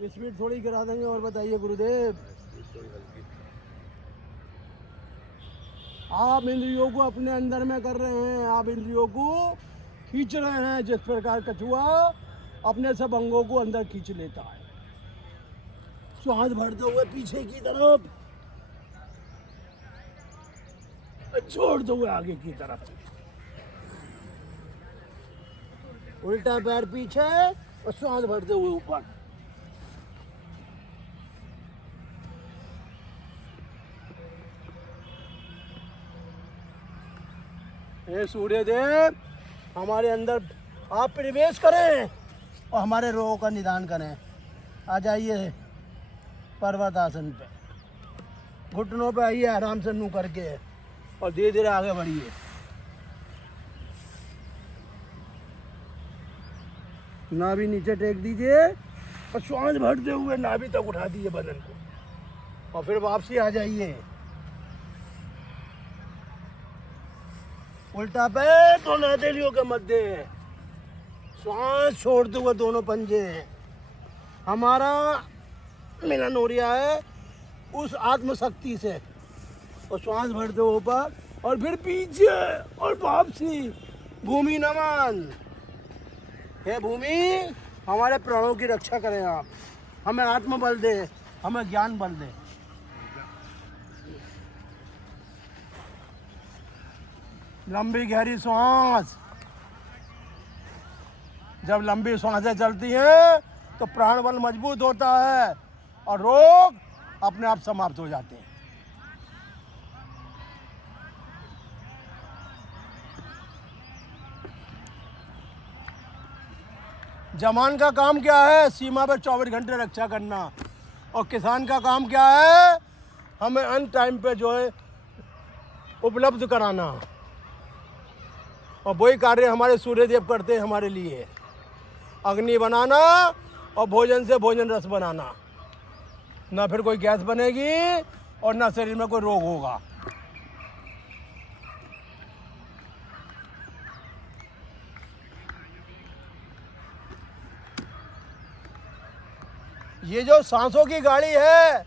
Speed थोड़ी गिरा देंगे। और बताइए गुरुदेव, आप इंद्रियों को अपने अंदर में कर रहे हैं, आप इंद्रियों को खींच रहे हैं। जिस प्रकार कछुआ अपने सब अंगों को अंदर खींच लेता है, श्वास भरते हुए पीछे की तरफ, छोड़ते हुए आगे की तरफ, उल्टा पैर पीछे और श्वास भरते हुए ऊपर। हे सूर्य देव, हमारे अंदर आप प्रवेश करें और हमारे रोगों का निदान करें। आ जाइए पर्वत आसन पे, घुटनों पे आइए आराम से मुंह करके और धीरे धीरे आगे बढ़िए। नाभि नीचे टेक दीजिए और श्वास भरते हुए नाभि तक उठा दीजिए बदन को, और फिर वापसी आ जाइए। उल्टा पैर दोनों हथेलियों के मध्य, श्वास छोड़ते हुए दोनों पंजे। हमारा मिलन हो रहा है उस आत्मशक्ति से, और श्वास भरते हुए ऊपर और फिर पीछे और वापसी। भूमि नमन। हे भूमि, हमारे प्राणों की रक्षा करें आप, हमें आत्मबल दे, हमें ज्ञान बल दे। लंबी गहरी सांस। जब लंबी सांसें चलती हैं तो प्राण बल मजबूत होता है और रोग अपने आप समाप्त हो जाते हैं। जवान का काम क्या है? सीमा पर 24 घंटे रक्षा करना। और किसान का काम क्या है? हमें अन टाइम पे जो है उपलब्ध कराना। और वही कार्य हमारे सूर्यदेव करते हैं हमारे लिए, अग्नि बनाना और भोजन से भोजन रस बनाना। ना फिर कोई गैस बनेगी और ना शरीर में कोई रोग होगा। ये जो सांसों की गाड़ी है,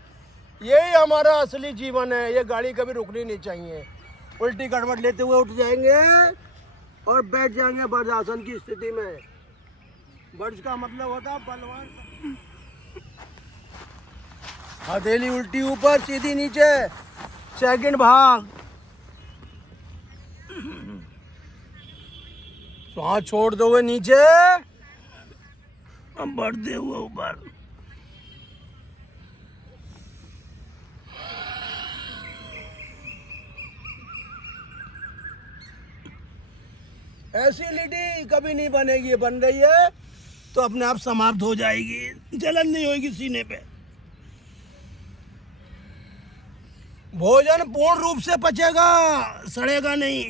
यही हमारा असली जीवन है। ये गाड़ी कभी रुकनी नहीं चाहिए। उल्टी गड़बड़ लेते हुए उठ जाएंगे और बैठ जाएंगे वज्रासन की स्थिति में। वज्र का मतलब होता है बलवान। हथेली उल्टी ऊपर, सीधी नीचे, सेकंड भाग। सांस छोड़ते हुए नीचे, अब बढ़ते हुए ऊपर। एसिडिटी कभी नहीं बनेगी, बन रही है तो अपने आप समाप्त हो जाएगी। जलन नहीं होगी सीने पे। भोजन पूर्ण रूप से पचेगा, सड़ेगा नहीं।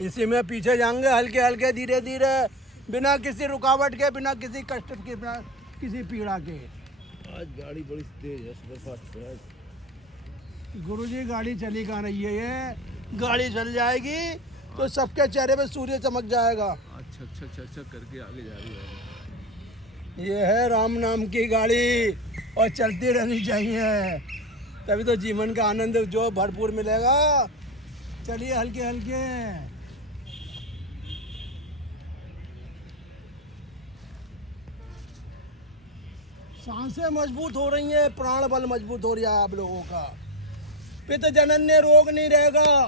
इसी में पीछे जाएंगे हल्के हल्के, धीरे धीरे, बिना किसी रुकावट के, बिना किसी कष्ट के, बिना किसी पीड़ा के। आज गाड़ी बड़ी तेज है, सुपरफास्ट है। गुरुजी, गाड़ी चली कहाँ रही है? ये गाड़ी चल जाएगी तो सबके चेहरे पे सूर्य चमक जाएगा। अच्छा अच्छा अच्छा अच्छा करके आगे जा रही है। ये है राम नाम की गाड़ी और चलती रहनी चाहिए, तभी तो जीवन का आनंद जो भरपूर मिलेगा। चलिए हल्के हल्के। सांसें मजबूत हो रही हैं, प्राण बल मजबूत हो रहा है आप लोगों का। पित्त जनन्य रोग नहीं रहेगा।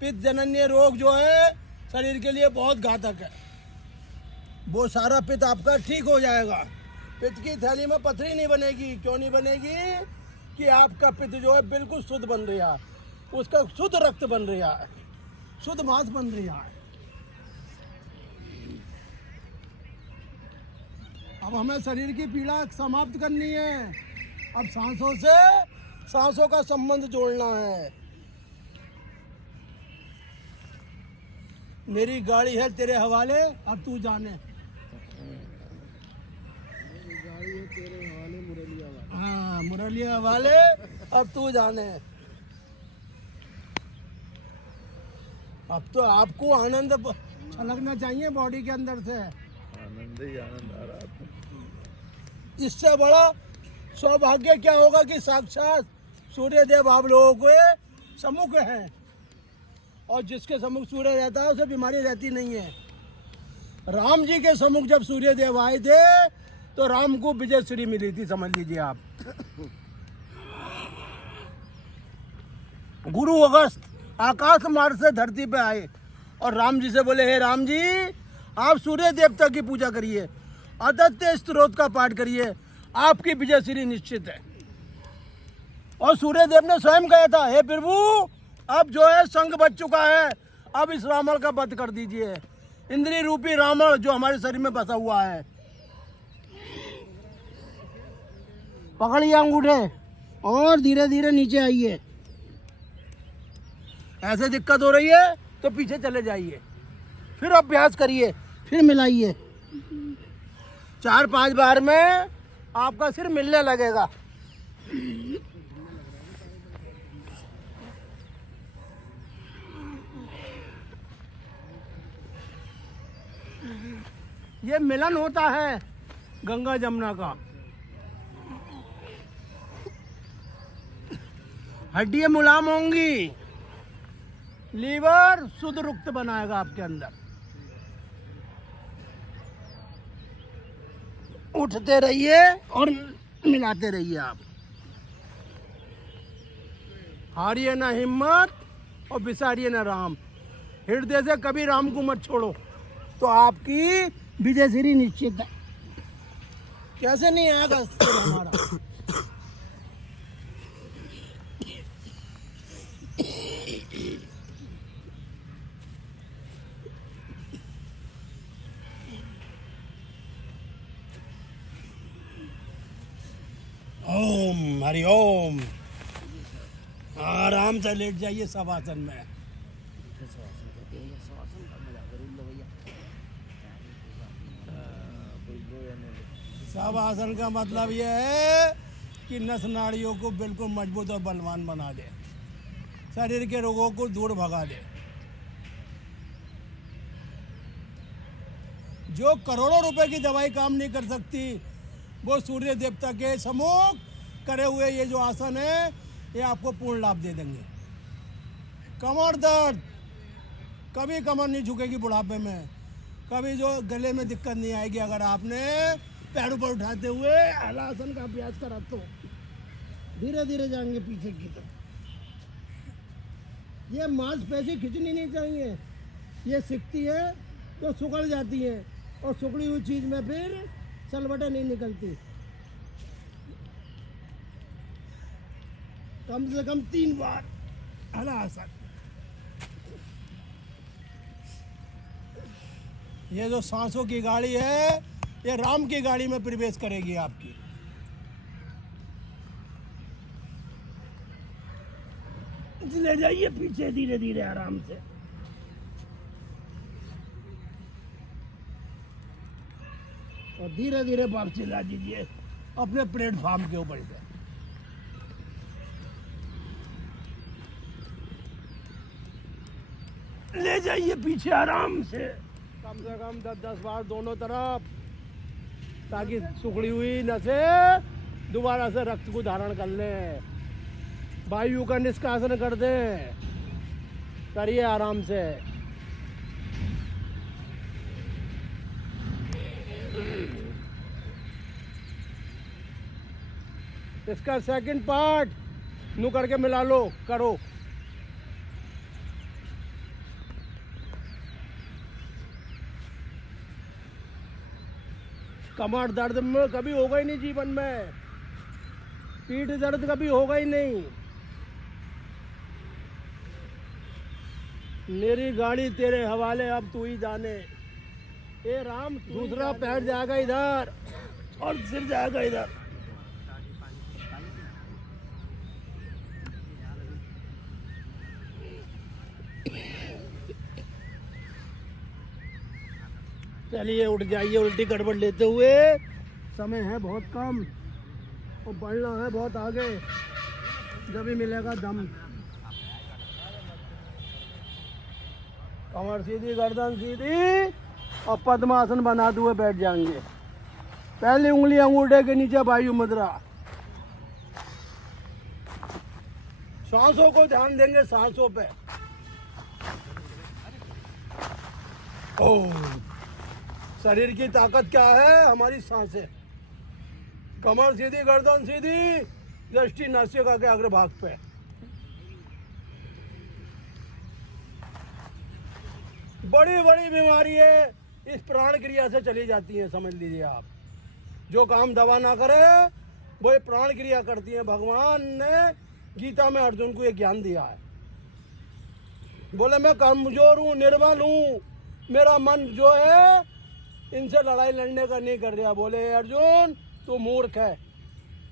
पित्त जनन्य रोग जो है शरीर के लिए बहुत घातक है। वो सारा पित्त आपका ठीक हो जाएगा। पित्त की थैली में पथरी नहीं बनेगी। क्यों नहीं बनेगी? कि आपका पित्त जो है बिल्कुल शुद्ध बन रहा है, उसका शुद्ध रक्त बन रहा है, शुद्ध मांस बन रहा है। अब हमें शरीर की पीड़ा समाप्त करनी है। अब सांसों का संबंध जोड़ना है। मेरी गाड़ी है तेरे हवाले, अब तू जाने। गाड़ी है तेरे हवाले, मुरलिया वाला। हाँ, मुरलिया हवाले, अब तू जाने। अब तो आपको आनंद छलकना चाहिए बॉडी के अंदर से। आनंद ही आनंद आ रहा है। इससे बड़ा सौभाग्य क्या होगा कि साक्षात सूर्य देव आप लोगों के सम्मुख हैं, और जिसके सम्मुख सूर्य रहता है उसे बीमारी रहती नहीं है। राम जी के सम्मुख जब सूर्य देव आए थे तो राम को विजय श्री मिली थी, समझ लीजिए आप। गुरु अगस्त आकाश मार्ग से धरती पे आए और राम जी से बोले, हे राम जी, आप सूर्य देवता की पूजा करिए, अद्वितीय स्त्रोत का पाठ करिए, आपकी विजय श्री निश्चित है। और सूर्य देव ने स्वयं कहा था, हे प्रभु, अब जो है संग बच चुका है, अब इस रावण का वध कर दीजिए, इंद्रिय रूपी रावण जो हमारे शरीर में बसा हुआ है। पकड़िए अंगूठे और धीरे धीरे नीचे आइए। ऐसे दिक्कत हो रही है तो पीछे चले जाइए, फिर अभ्यास करिए, फिर मिलाइए। 4-5 बार में आपका सिर मिलने लगेगा। ये मिलन होता है गंगा जमुना का। हड्डियां मुलायम होंगी, लीवर शुद्ध रुक्त बनाएगा आपके अंदर। उठते रहिए और मिलाते रहिए आप। हारिए ना हिम्मत और बिसारिए ना राम। हृदय से कभी राम को मत छोड़ो, तो आपकी विजय श्री निश्चित है। कैसे नहीं आएगा हमारा। ओम हरि ओम। आराम से लेट जाइए सब आसन में। सब आसन का मतलब यह है कि नस नाड़ियों को बिल्कुल मजबूत और बलवान बना दे, शरीर के रोगों को दूर भगा दे। जो करोड़ों रुपए की दवाई काम नहीं कर सकती, वो सूर्य देवता के सम्मुख करे हुए ये जो आसन है, ये आपको पूर्ण लाभ दे देंगे। कमर दर्द, कभी कमर नहीं झुकेगी बुढ़ापे में, कभी जो गले में दिक्कत नहीं आएगी अगर आपने पैरों पर उठाते हुए हलासन का अभ्यास करा तो। धीरे धीरे जाएंगे पीछे की तरफ। ये मांसपेशी खिंचनी नहीं चाहिए, ये सिकती है तो सुकड़ जाती है, और सुकड़ी हुई चीज में फिर सलवटें नहीं निकलती। कम से कम 3 बार हलासन। ये जो सांसों की गाड़ी है, ये राम की गाड़ी में प्रवेश करेगी आपकी। ले जाइए पीछे धीरे धीरे आराम से। और धीरे धीरे वापसी ला दीजिए अपने प्लेटफॉर्म के ऊपर से। ले जाइए पीछे आराम से कम 10-10 बार दोनों तरफ, ताकि सुखड़ी हुई नसें दोबारा से रक्त को धारण कर ले, वायु का निष्कासन कर दे। करिए आराम से। इसका सेकंड पार्ट नू करके मिला लो, करो। कमर दर्द में कभी होगा ही नहीं जीवन में, पीठ दर्द कभी होगा ही नहीं। मेरी गाड़ी तेरे हवाले, अब तू ही जाने। ए राम, दूसरा पैर जाएगा इधर और सिर जाएगा इधर। चलिए उठ जाइए उल्टी गड़बड़ लेते हुए। समय है बहुत कम और बढ़ना है बहुत आगे, जब भी मिलेगा दम। कमर सीधी, गर्दन सीधी और पद्मासन बनाते हुए बैठ जाएंगे। पहली उंगली अंगूठे के नीचे वायु मुद्रा। सांसों को ध्यान देंगे, सांसों पे। ओह, शरीर की ताकत क्या है? हमारी सांसें। कमर सीधी, गर्दन सीधी, दृष्टि नासिका के अग्रभाग पे। बड़ी बड़ी बीमारी है इस प्राण क्रिया से चली जाती है, समझ लीजिए आप। जो काम दवा ना करे वो ये प्राण क्रिया करती है। भगवान ने गीता में अर्जुन को ये ज्ञान दिया है। बोले मैं कमजोर हूँ, निर्बल हूँ, मेरा मन जो है इनसे लड़ाई लड़ने का नहीं कर रहा। बोले अर्जुन तू मूर्ख है,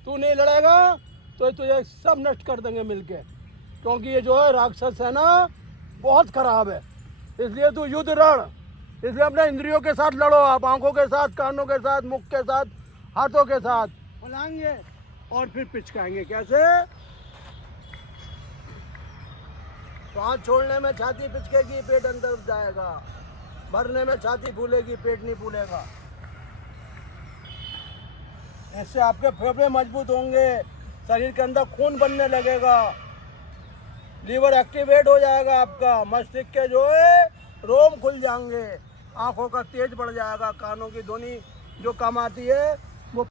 तू नहीं लड़ेगा तो तुझे सब नष्ट कर देंगे मिलके, क्योंकि ये जो है राक्षस है ना बहुत खराब है। इसलिए तू युद्ध लड़, इसलिए अपने इंद्रियों के साथ लड़ो आप, आंखों के साथ, कानों के साथ, मुख के साथ, हाथों के साथ फैलाएंगे और फिर पिचकाएंगे। कैसे? सांस छोड़ने में छाती पिचकेगी, पेट अंदर जाएगा। भरने में छाती फूलेगी, पेट नहीं फूलेगा। इससे आपके फेफड़े मजबूत होंगे, शरीर के अंदर खून बनने लगेगा, लीवर एक्टिवेट हो जाएगा आपका, मस्तिष्क के जो है रोम खुल जाएंगे, आंखों का तेज बढ़ जाएगा, कानों की ध्वनि जो कम आती है